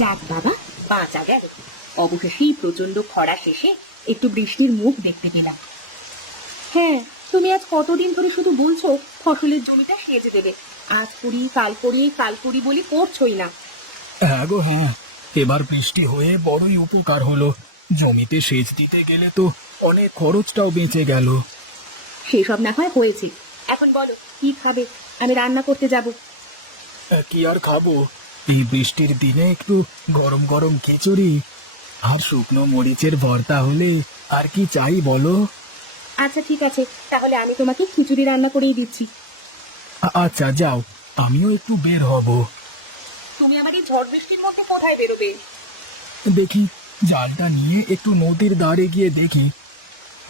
যাক বাবা, বাঁচা গেল। অবশেষেই প্রচন্ড খরা শেষে একটু বৃষ্টির মুখ দেখতে পেলাম। হ্যাঁ, তুমি আজ কতদিন ধরে শুধু বলছো ফসলের জমিটা সেচে দেবে, আজ করি কাল করি কাল করি বলি করছোই না। হ্যাঁ গো হ্যাঁ, এবার বৃষ্টি হয়ে বড়ই উপকার হলো। জমিতে সেচ দিতে গেলে তো অনেক খরচটাও বেঁচে গেল। সেসব না হয় হয়েছে, এখন বলো কি খাবে, আমি রান্না করতে যাব। কি আর খাবো, এই বৃষ্টির দিনে একটু গরম গরম খিচুড়ি আর শুকনো মরিচের ভর্তা হলে আর কি চাই বলো। আচ্ছা ঠিক আছে, তাহলে আমি তোমাকে খিচুড়ি রান্না করেই দিচ্ছি। আচ্ছা যাও, আমিও একটু বের হব। তুমি আবার এই ঝড় বৃষ্টির মধ্যে কোথায় বেরোবে? দেখি, জালটা নিয়ে একটু নদীর ধারে গিয়ে দেখি।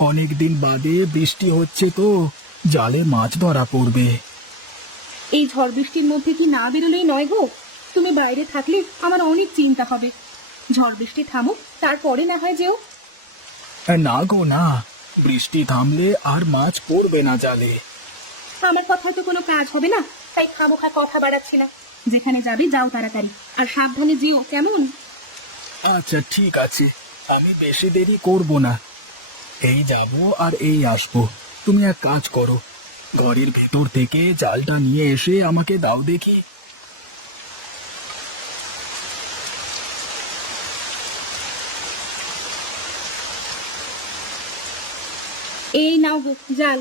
অনেক দিন বাদে বৃষ্টি হচ্ছে তো, জালে মাছ ধরা পড়বে। এই ঝড় বৃষ্টির মধ্যে কি না বেরোলেই নয় গো, তুমি বাইরে থাকলে আমার অনেক চিন্তা হবে। ঝড় বৃষ্টি থামুক, তারপরে না হয় যেও। না গো না, বৃষ্টি থামলে আর মাছ পড়বে না জালে। আমার কথা তো কোনো কাজ হবে না, তাই খামোখা কথা বাড়াচ্ছি না। যেখানে যাবে যাও তাড়াতাড়ি, আর সাবধানে যেও, কেমন? আচ্ছা ঠিক আছে, আমি বেশি দেরি করব না। এই যাব আর এই আসবো। তুমি এক কাজ করো, ঘরের ভেতর থেকে জালটা নিয়ে এসে আমাকে দাও দেখি। এই নাও গো জাল।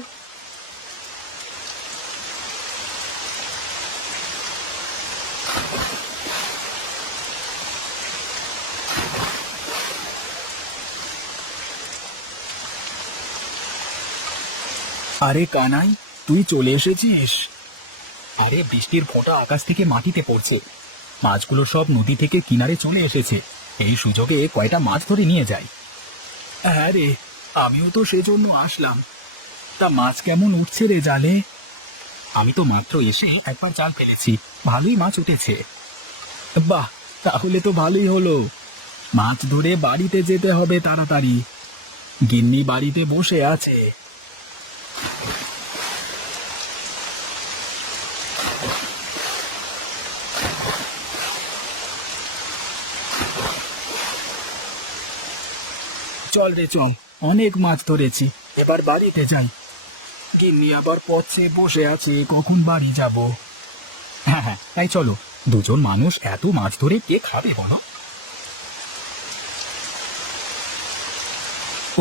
আরে কানাই, তুই চলে এসেছিস? আরে বৃষ্টির ফোঁটা আকাশ থেকে মাটিতে পড়ছে, মাছগুলো সব নদী থেকে কিনারে চলে এসেছে। এই সুযোগে কয়টা মাছ ধরে নিয়ে যাই। হ্যাঁ রে, আমিও তো সেজন্য আসলাম। তা মাছ কেমন উঠছে রে জালে? আমি তো মাত্র এসে একবার জাল ফেলেছি, ভালোই মাছ উঠেছে। বাহ, তাহলে তো ভালোই হলো। মাছ ধরে বাড়িতে যেতে হবে তাড়াতাড়ি। গিন্নি বাড়িতে বসে আছে। চল রে চল, অনেক মাছ ধরেছি, এবার বাড়িতে যাই। গিন্নি আবার পথে বসে আছে, কখন বাড়ি যাব। হ্যাঁ হ্যাঁ, তাই চলো, দুজন মানুষ এত মাছ ধরে কে খাবে বলো।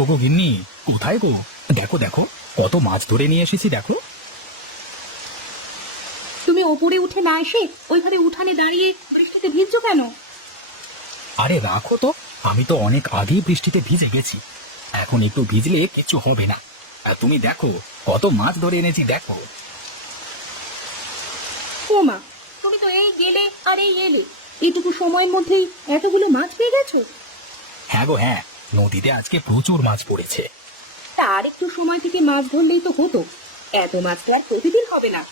ওগো গিন্নি, কোথায় গো? দেখো দেখো, কত মাছ ধরে নিয়ে এসেছি দেখো। তুমি ওপরে উঠে না এসে ওইভাবে উঠানে দাঁড়িয়ে বৃষ্টিতে ভিজছো কেন? আরে রাখো তো, আমি তো অনেক আগেই বৃষ্টিতে ভিজে গেছি, এখন একটু ভিজলে কিছু হবে না। আর তুমি দেখো কত মাছ ধরে এনেছি দেখো। ও মা, তুমি তো এই গেলে আর এই এলে, এইটুকু সময়ের মধ্যেই এতগুলো মাছ পেয়ে গেছো? হ্যাঁ গো হ্যাঁ, নদীতে আজকে প্রচুর মাছ পড়েছে। তা আর একটু সময় থেকে মাছ ধরলেই তো হতো, এত মাছ তো আর প্রতিদিন হবে না।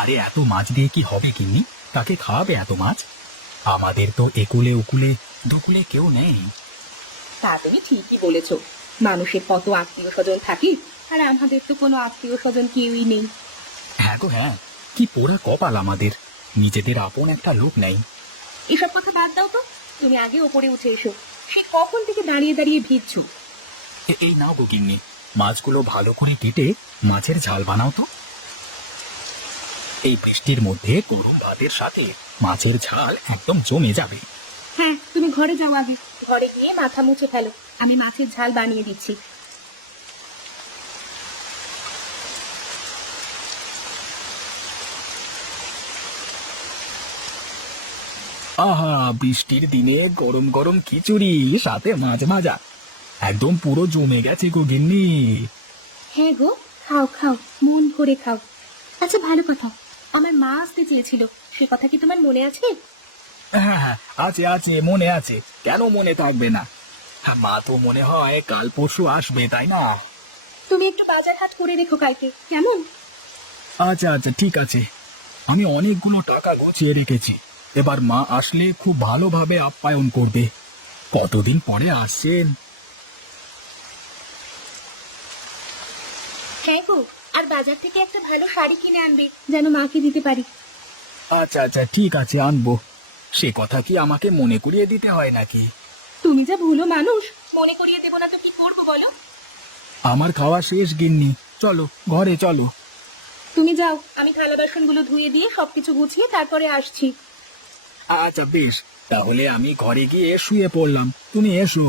আরে এত মাছ দিয়ে কি হবে গিন্নি, তাকে খাওয়াবে এত মাছ? আমাদের তো একুলে উকুলে দুকুলে কেউ নেই। তা তুমি ঠিকই বলেছো, মানুষের কত আত্মীয় স্বজন থাকে, আর আমাদের তো কোনো আত্মীয় স্বজন কেউই নেই। হ্যাঁ গো হ্যাঁ, কি পোড়া কপাল আমাদের, নিজেদের আপন একটা লোক নেই। এসব কথা বাদ দাও তো, তুমি আগে ওপরে উঠে এসো, সে কখন থেকে দাঁড়িয়ে দাঁড়িয়ে ভিজছো। এই নাও গো গিন্নি, মাছগুলো ভালো করে কেটে মাছের ঝাল বানাও তো। এই বৃষ্টির মধ্যে গরম ভাতের সাথে মাছের ঝাল একদম জমে যাবে। হ্যাঁ, তুমি ঘরে যাও আগে, ঘরে গিয়ে মাথা মুছে ফেলো, আমি মাছের ঝাল বানিয়ে দিচ্ছি। আহা, বৃষ্টির দিনে গরম গরম খিচুড়ি সাথে মাছ ভাজা, একদম পুরো জমে গেছে গো গিন্নি। হ্যাঁ গো, খাও খাও, মন ভরে খাও। আচ্ছা ভালো কথা, আমার মা আসতে চেয়েছিল, সে কথা কি তোমার মনে আছে? হ্যাঁ হ্যাঁ, আছে আছে, মনে আছে, কেন মনে থাকবে না। হ্যাঁ, মা তো মনে হয় কাল পরশু আসবে তাই না? তুমি একটু বাজার হাট করে রেখো কালকে, কেমন? আচ্ছা আচ্ছা ঠিক আছে, আমি অনেকগুলো টাকা গুছিয়ে রেখেছি, এবার মা আসলে খুব ভালোভাবে আপ্যায়ন করবে। কতদিন পরে আসছেন। হ্যাঁ গো, আর বাজার থেকে একটা ভালো শাড়ি কিনে আনবে, যেন মাকে দিতে পারি। আচ্ছা আচ্ছা ঠিক আছে, আনবো। সে কথা কি আমাকে মনে করিয়ে দিতে হয় নাকি? তুমি যা ভুলো মানুষ, মনে করিয়ে দেবো না তো কি করবো বলো? আমার খাওয়া শেষ গিন্নি, চলো ঘরে চলো। তুমি যাও, আমি থালা বাসনগুলো ধুয়ে দিয়ে সবকিছু গুছিয়ে তারপরে আসছি। আচ্ছা বেশ, তাহলে আমি ঘরে গিয়ে শুয়ে পড়লাম, তুমি এসো।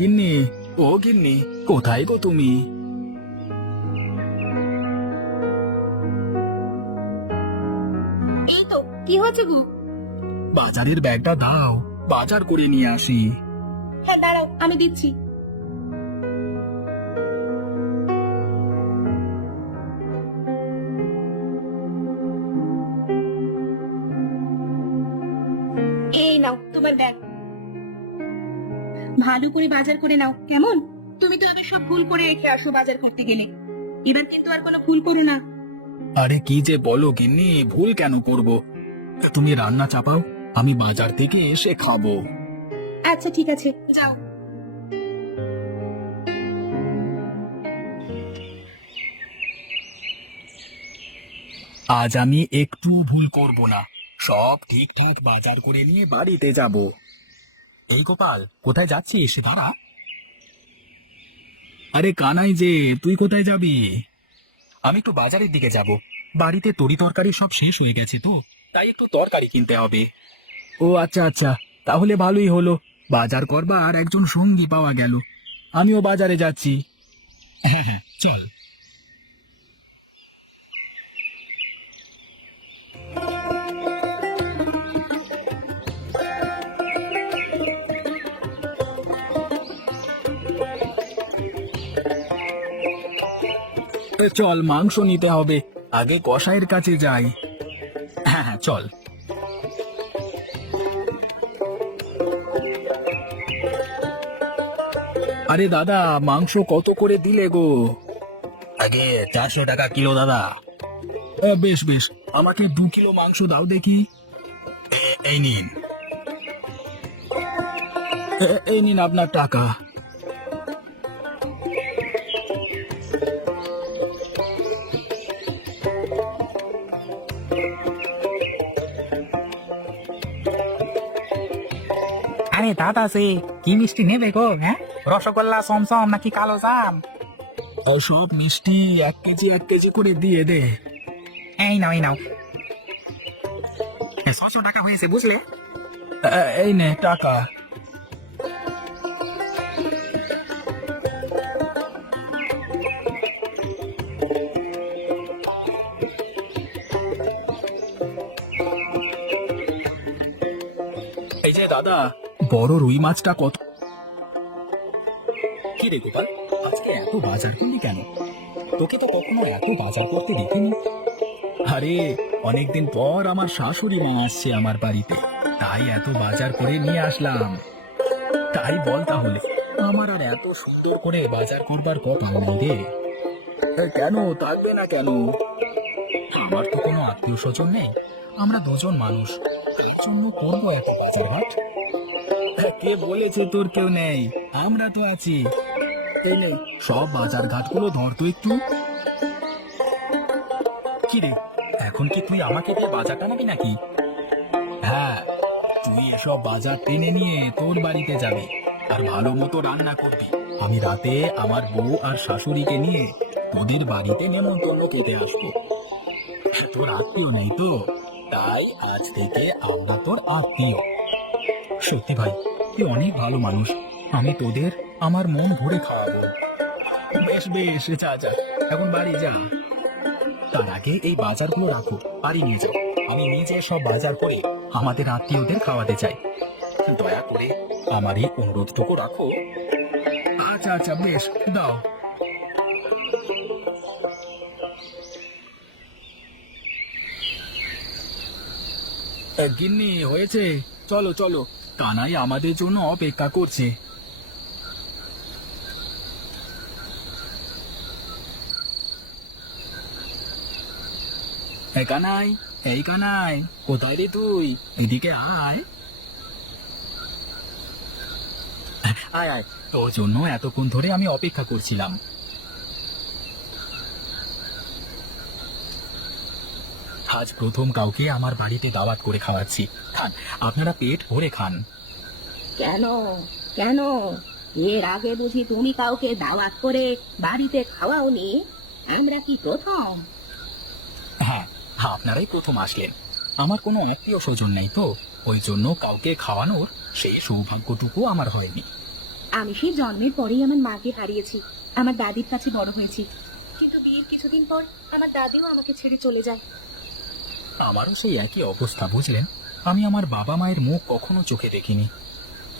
গিন্নি, ও গিন্নি, কোথায় গো তুমি? এই তো, কি হচ্ছে গু? বাজারের ব্যাগটা দাও, বাজার করে নিয়ে আসি। হ্যাঁ দাঁড়াও, আমি দিচ্ছি। এই নাও তোমার ব্যাগ। ভালো করে বাজার করে নাও কেমন? তুমি তো আগে সব ভুল করে রেখে আসো বাজার করতে গেলে, এবার কিন্তু আর কোনো ভুল করো না। আরে কি যে বলো গিন্নি, ভুল কেন করব? তুমি রান্না চাপাও, আমি বাজার থেকে এসে খাবো। আচ্ছা ঠিক আছে, যাও। আজ আমি একটু ভুল করব না, সব ঠিকঠাক বাজার করে নিয়ে বাড়িতে যাব। এই গোপাল, কোথায় যাচ্ছিস? দাঁড়া। আরে কানাই যে, তুই কোথায় যাবি? আমি একটু বাজারের দিকে যাব, বাড়িতে তরি তরকারি সব শেষ হয়ে গেছে তো, তাই একটু তরকারি কিনতে হবে। ও আচ্ছা আচ্ছা, তাহলে ভালোই হলো, বাজার করবার একজন সঙ্গী পাওয়া গেল। আমিও বাজারে যাচ্ছি। হ্যাঁ হ্যাঁ, চল। চল, মাংস নিতে হবে, আগে কসাইয়ের কাছে যাই। হ্যাঁ হ্যাঁ, চল। আরে দাদা, মাংস কত করে দিলে গো? আগে 400 টাকা কিলো দাদা। বেশ বেশ, আমাকে 2 কিলো মাংস দাও দেখি। এই নিন। এই নিন আপনার টাকা। আরে দাদা, সে কি মিষ্টি নেবে গো? হ্যাঁ, রসগোল্লা, সমসম নাকি কালো জাম? সব মিষ্টি 1 কেজি করে দিয়ে দে। এই নাও এই নাও, 600 টাকা হয়েছে বুঝলে? এই নে টাকা। এই যে দাদা, বড় রুই মাছটা কত? কি রে গোপাল, আজকে এত বাজার করলি কেন? তোকে তো কখনো এত বাজার করতে দেখিনি। আরে, অনেকদিন পর আমার শাশুড়ি মা আসছে আমার বাড়িতে, তাই এত বাজার করে নিয়ে আসলাম। তাই বল তাহলে, আমার আর এত সুন্দর করে বাজার করবার কথা নেই রে। কেন থাকবে না কেন? আমার তো কোনো আত্মীয় স্বজন নেই, আমরা দুজন মানুষ, তার জন্য করবো এত বাজার হাট। কে বলেছে তোর কেউ নেই? আমরা তো আছি। এই নে, সব বাজার ঘাটগুলো ধর তো একটু। কি রে, এখন কি তুই আমাকে দিয়ে বাজার টানাবি নাকি? হ্যাঁ, তুই এসব বাজার টেনে নিয়ে তোর বাড়িতে যাবি, আর ভালো মতো রান্না করবি। আমি রাতে আমার বউ আর শাশুড়িকে নিয়ে তোদের বাড়িতে নেমন্তন্ন খেতে আসবো। তোর আত্মীয় নেই তো, তাই আজ থেকে আমরা তোর আত্মীয়। সত্যি ভাই, তুই অনেক ভালো মানুষ, আমি তোদের আমার মন ভরে খাওয়াবো। বেশ বেশ, যা যা, এখন বাড়ি যা। তার আগে এই বাজারগুলো রাখো, বাড়ি নিয়ে যাও। আমি নিজে সব বাজার করে আমাদের আত্মীয়দের খাওয়াতে চাই। দয়া করে আমার এই অনুরোধটুকু রাখো। আচ্ছা আচ্ছা, বেশ, দাও। গিন্নি, হয়েছে, চলো চলো, কানাই আমাদের জন্য অপেক্ষা করছে। কানাই, এই কানাই, কোথায় রে তুই? এদিকে আয়। আয় আয়, তোর জন্য এতক্ষণ ধরে আমি অপেক্ষা করছিলাম। আজ প্রথম কাউকে আমার বাড়িতে দাওয়াত করে খাওয়াচ্ছি। খান, আপনারা পেট ভরে খান। কেন কেন এর আগে বুঝি তুমি কাউকে দাওয়াত করে বাড়িতে খাওয়াওনি? আমরা কি প্রথম? হ্যাঁ, আপনারাই প্রথম আসলেন। আমার কোনো আত্মীয় স্বজন নেই তো, ওই জন্য কাউকে খাওয়ানোর সেই সৌভাগ্যটুকু আমার হয়নি। আমি সেই জন্মের পরেই আমার মাকে হারিয়েছি, আমার দাদির কাছে বড় হয়েছি, কিন্তু বিয়ের কিছুদিন পর আমার দাদিও আমাকে ছেড়ে চলে যায়। আমারও সেই একই অবস্থা, বুঝলেন। আমি আমার বাবা মায়ের মুখ কখনো চোখে দেখিনি।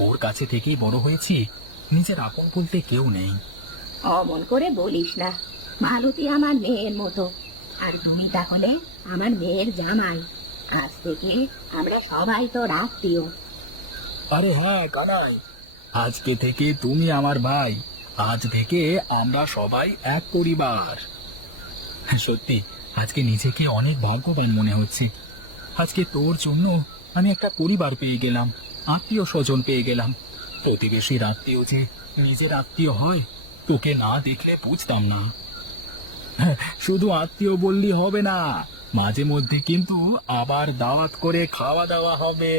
ওর কাছে থেকেই বড় হয়েছি, নিজের আপন বলতে কেউ নেই। অমন করে বলিস না, মালতী আমার মেয়ের মতো, আর তুমি তাহলে আমার মেয়ের জামাই। আজ থেকে আমরা সবাই তো আত্মীয়। আরে হ্যাঁ কানাই, আজকে থেকে তুমি আমার ভাই। আজ থেকে আমরা সবাই এক পরিবার। সত্যি আজকে নিজেকে অনেক ভাগ্যবান মনে হচ্ছে। আজকে তোর জন্য আমি একটা পরিবার পেয়ে গেলাম, আত্মীয় স্বজন পেয়ে গেলাম। প্রতিবেশীর আত্মীয় যে নিজের আত্মীয় হয়, তোকে না দেখলে বুঝতাম না। শুধু আত্মীয় বললি হবে না, মাঝে মধ্যে কিন্তু আবার দাওয়াত করে খাওয়া দাওয়া হবে।